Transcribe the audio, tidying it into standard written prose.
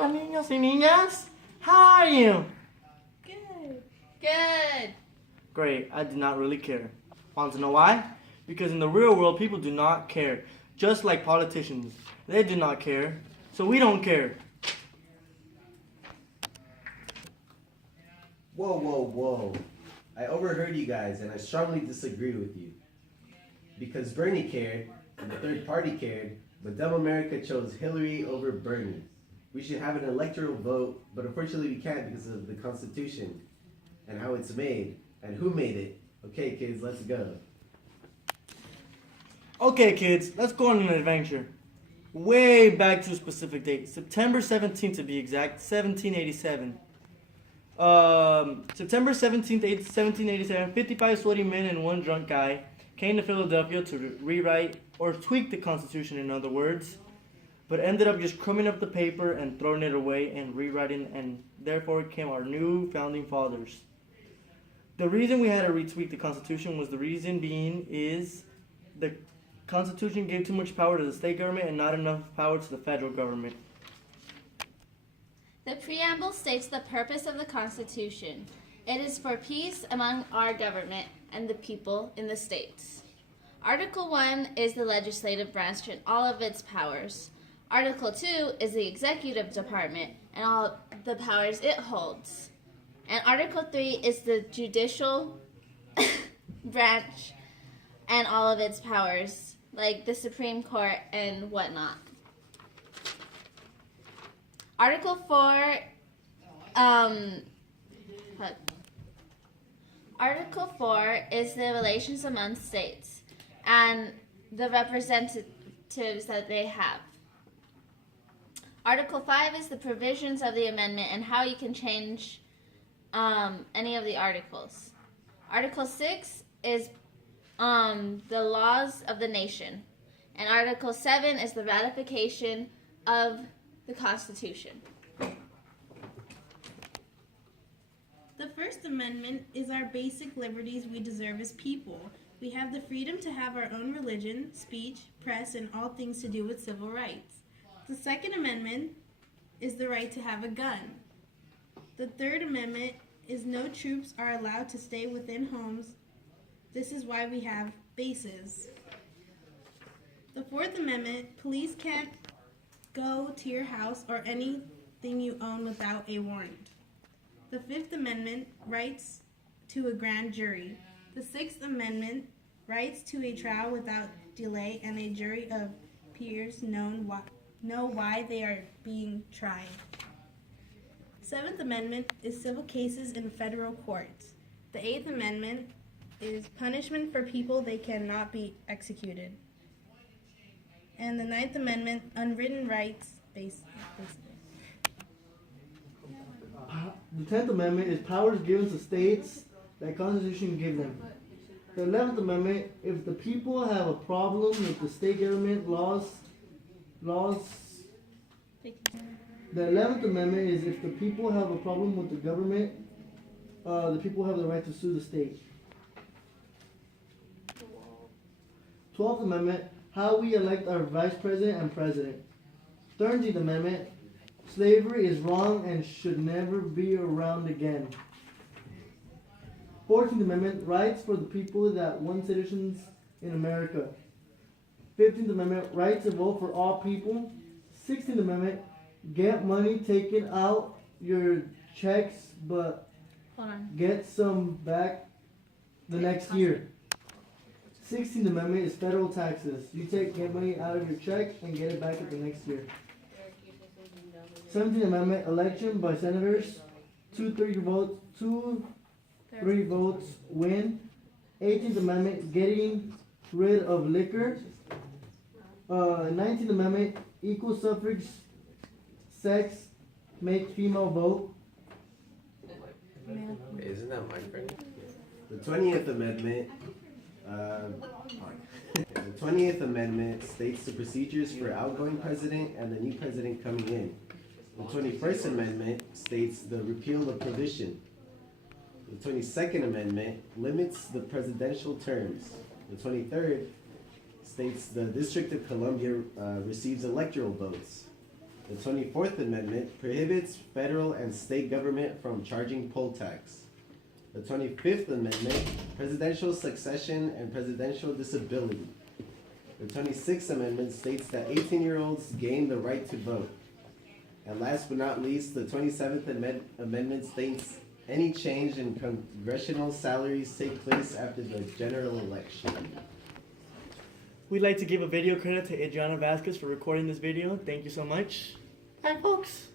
Hola, niños y niñas. How are you? Good. Good. Great. I do not really care. Want to know why? Because in the real world, people do not care. Just like politicians. They do not care. So we don't care. Whoa, whoa, whoa. I overheard you guys and I strongly disagree with you. Because Bernie cared and the third party cared, but dumb America chose Hillary over Bernie. We should have an electoral vote, but unfortunately we can't because of the Constitution and how it's made and who made it. Okay, kids, let's go. Okay, kids, let's go on an adventure. Way back to a specific date. September 17th to be exact, 1787. September 17th, 1787, 55 sweaty men and one drunk guy came to Philadelphia to rewrite or tweak the Constitution, in other words, but ended up just crumbing up the paper and throwing it away and rewriting, and therefore came our new founding fathers. The reason we had to retweak the Constitution was the reason being is the Constitution gave too much power to the state government and not enough power to the federal government. The preamble states the purpose of the Constitution. It is for peace among our government and the people in the states. Article 1 is the legislative branch and all of its powers. Article 2 is the executive department and all the powers it holds. And Article 3 is the judicial branch and all of its powers, like the Supreme Court and whatnot. Article 4, Article 4 is the relations among states and the representatives that they have. Article 5 is the provisions of the amendment and how you can change any of the articles. Article 6 is the laws of the nation. And Article 7 is the ratification of the Constitution. The First Amendment is our basic liberties we deserve as people. We have the freedom to have our own religion, speech, press, and all things to do with civil rights. The Second Amendment is the right to have a gun. The Third Amendment is no troops are allowed to stay within homes. This is why we have bases. The Fourth Amendment, police can't go to your house or anything you own without a warrant. The Fifth Amendment, rights to a grand jury. The Sixth Amendment, rights to a trial without delay and a jury of peers know why they are being tried. Seventh Amendment is civil cases in federal courts. The Eighth Amendment is punishment for people they cannot be executed. And the Ninth Amendment, unwritten rights, basically. The 10th Amendment is powers given to states that Constitution give them. The 11th Amendment, if the people have a problem with the state government laws. The 11th Amendment is if the people have a problem with the government, the people have the right to sue the state. 12th Amendment, how we elect our vice president and president. 13th Amendment, slavery is wrong and should never be around again. 14th Amendment, rights for the people that want citizens in America. 15th Amendment, right to vote for all people. 16th Amendment, get money taken out your checks, but get some back the next year. 16th Amendment is federal taxes. You get money out of your check and get it back at the next year. 17th Amendment, election by senators. 2-3 votes win. 18th Amendment, getting rid of liquor. 19th Amendment, equal suffrage, sex, make female vote. Isn't that my friend? The 20th Amendment, the 20th Amendment states the procedures for outgoing president and the new president coming in. The 21st Amendment states the repeal of prohibition. The 22nd Amendment limits the presidential terms. The 23rd states the District of Columbia receives electoral votes. The 24th Amendment prohibits federal and state government from charging poll tax. The 25th Amendment, presidential succession and presidential disability. The 26th Amendment states that 18-year-olds gain the right to vote. And last but not least, the 27th Amendment states any change in congressional salaries take place after the general election. We'd like to give a video credit to Adriana Vasquez for recording this video. Thank you so much. Bye, folks.